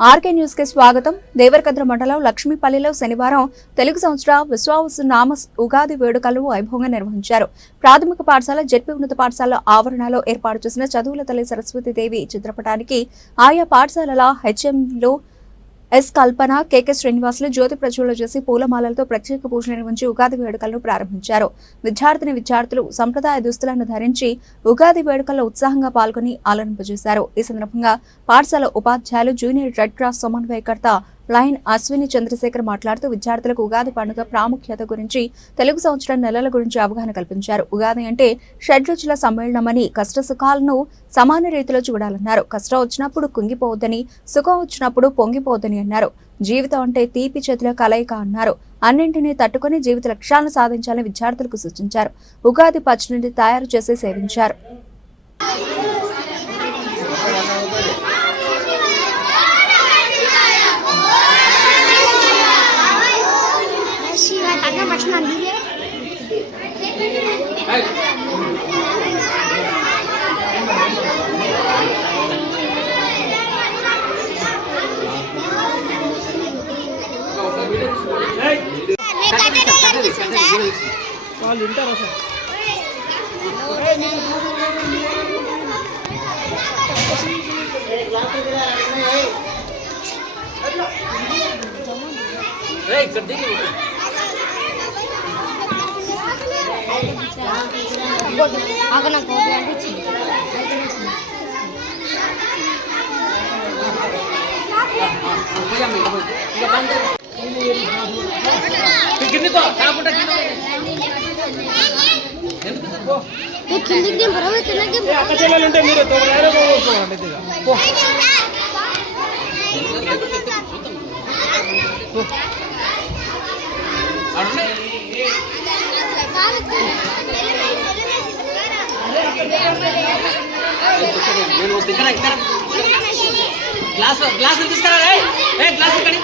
RK news కి స్వాగతం. దేవరకద్ర మండలం లక్ష్మీపల్లిలో శనివారం తెలుగు సంవత్సర విశ్వావసు నామ ఉగాది వేడుకలు వైభవంగా నిర్వహించారు. ప్రాథమిక పాఠశాల జెడ్పీ ఉన్నత పాఠశాల ఆవరణలో ఏర్పాటు చేసిన చదువుల తల్లి సరస్వతీదేవి చిత్రపటానికి ఆయా పాఠశాలల హెచ్ఎంలు ఎస్ కల్పన, కెకే శ్రీనివాసులు జ్యోతి ప్రజ్వలన చేసి పూలమాలలతో ప్రత్యేక పూజలు నిర్వహించి ఉగాది వేడుకలను ప్రారంభించారు. విద్యార్థులు సంప్రదాయ దుస్తులను ధరించి ఉగాది వేడుకల్లో ఉత్సాహంగా పాల్గొని ఆలరింపజేశారు. ఈ సందర్భంగా పాఠశాల ఉపాధ్యాయులు, జూనియర్ రెడ్ క్రాస్ సమన్వయకర్త లైన్ అశ్విని చంద్రశేఖర్ మాట్లాడుతూ విద్యార్థులకు ఉగాది పండుగ ప్రాముఖ్యత గురించి, తెలుగు సంవత్సరం నెలల గురించి అవగాహన కల్పించారు. ఉగాది అంటే షడ్రుచుల సమ్మేళనమని, కష్ట సుఖాలను సమాన రీతిలో చూడాలన్నారు. కష్టం వచ్చినప్పుడు కుంగిపోవద్దని, సుఖం వచ్చినప్పుడు పొంగిపోవద్దని అన్నారు. జీవితం అంటే తీపి చేతుల కలయిక అన్నారు. అన్నింటినీ తట్టుకుని జీవిత లక్ష్యాలను సాధించాలని విద్యార్థులకు సూచించారు. ఉగాది పచ్చడిని తయారు చేసి సేవించారు. వాళ్ళు వింటారా సార్? అక్క చెల్లెలుంటే మీరు గ్లాస్ తీసుకురా.